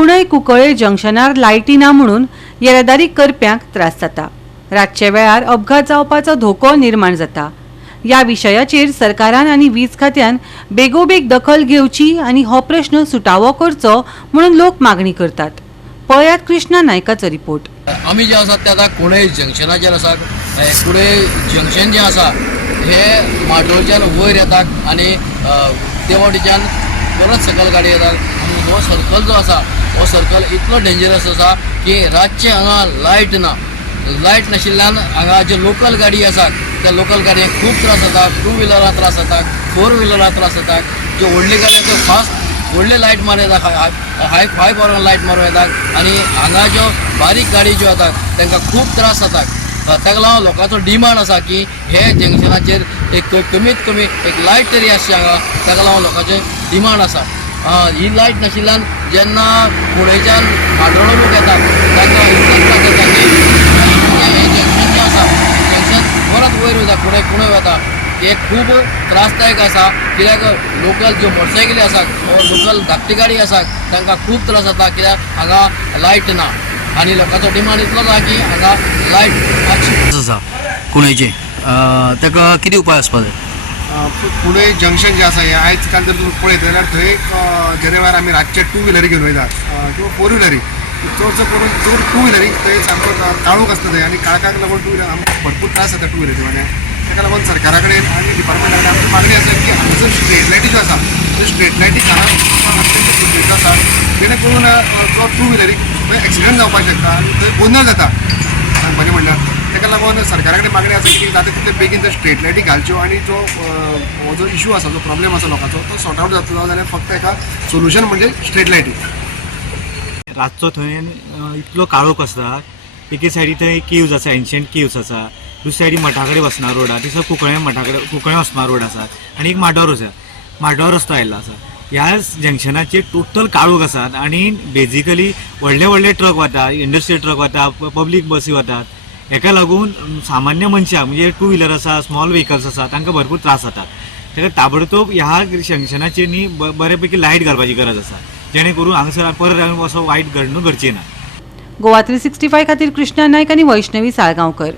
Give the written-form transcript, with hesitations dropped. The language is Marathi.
कुणय कुंकळे जंक्शनार लायटी ना म्हणून येरादारी करप्यांक त्रास जाता। रातचे वेळार अपघात जावपाचो धोको निर्माण जाता। या विशयाचेर सरकारान आनी वीज खात्यान बेगोबेग दखल घेवची आनी हो प्रश्न सुटावो करचो म्हणून लोक मागणी करतात। पळयात कृष्णा नायकाचो रिपोर्ट। आमी जे आसा ते आतां कुणय जंक्शनाचेर आसा। कुणय जंक्शन जे आसा हे माटोळच्यान वयर येतात आनी ते वाटेच्यान परत सकयल गाडी येतात। आनी हो सर्कल जो आसा हो सर्कल इतलो डेंजरस आसा की रातचे हांगा लायट ना। लायट नाशिल्ल्यान हांगा जे लोकल गाडी आसात त्या लोकल गाडयांक खूब त्रास जाता। टू व्हिलराक त्रास जाता, फोर व्हिलराक त्रास जाता। जे व्हडले गाडयो त्यो फास्ट व्हडले लायट मारून येतात, हाय पावरान लायट मारून येतात आनी हांगा ज्यो बारीक गाडी ज्यो येतात तांकां खूब त्रास जातात। ताका लागून लोकांचो डिमांड आसा की हे जंक्शनाचेर एक कमीत कमी एक लायट तरी आसची हांगा। ताका लागून लोकांचें डिमांड आसा। ही लायट नाशिल्ल्यान जेन्ना कुणयच्यान माटोळो लोक येतात तांकां इतलो त्रास जाता की हे जंक्शन जें आसा जंक्शन परत वयर वता कुणय वता हे खूब त्रासदायक आसा। कित्याक लोकल ज्यो मोटरसायकली आसात लोकल धाकटी गाडी आसात तांकां खूब त्रास जाता कित्याक हांगा लायट ना आनी लोकांचो डिमांड इतलो आसा की हांगा लायट आसा कुणयचें। ताका कितें उपाय आसपा जाय? कुणय जंक्शन जे आसा हे आयज काल जर तुम्ही पळयत जाल्यार थंय जेणे वेळार आमी रातचे टू व्हिलरी घेवन वयतात किंवा फोर व्हिलरी चडसो करून चड टू व्हिलरी थंय सामको काळोख आसता थंय आनी काळखाक लागून टू व्हिलर आमकां भरपूर त्रास जाता टू व्हिलरी म्हणजे ताका लागून सरकारा कडेन आनी डिपार्टमेंटा कडेन आमची मागणी आसा की हांगासर स्ट्रीट लायटी ज्यो आसा त्यो स्ट्रीट लायटी घालप आसा जेणे करून जो टू व्हिलरी थंय एक्सिडंट जावपाक शकता आनी थंय गोंदळ जाता सांगपाचें म्हणल्यार। ताका लागून सरकारा कडेन मागणी आसा की जाता तितले बेगीन त्यो स्ट्रीट लायटी घालच्यो आनी हो जो इशू आसा जो प्रॉब्लेम आसा लोकांचो तो सॉर्ट आवट जातलो जाल्यार फक्त एका सोल्युशन म्हणजे स्ट्रीट लायटी। रातचो थंय इतलो काळोख आसता। एके सायडी थंय केव्स आसा, एन्शियंट केव्स आसा, दुसरे सायडी मठा कडेन वचना रोड आसा, तिसरो कुंकळे वचना रोड आसा आनी एक माटोळ आसा, माटोळ रस्तो आयिल्लो आसा। ह्या जंक्शनाचेर टोटल काळोख आसात आनी बेजिकली व्हडले ट्रक वता, इंडस्ट्रियल ट्रक वता, पब्लीक बसी वतात। हेका लागून सामान्य मनशाक म्हणजे टू व्हिलर आसा, स्मॉल व्हेकल्स आसा तांकां भरपूर त्रास जाता। ताका ताबडतोब ह्या जंक्शनाचेर न्ही बऱ्यापैकी लायट घालपाची गरज आसा जेणे करून हांगासर परत असो वायट घडणूक घडची ना। गोवा 365 खातीर कृष्णा नायक आनी वैष्णवी साळगांवकर।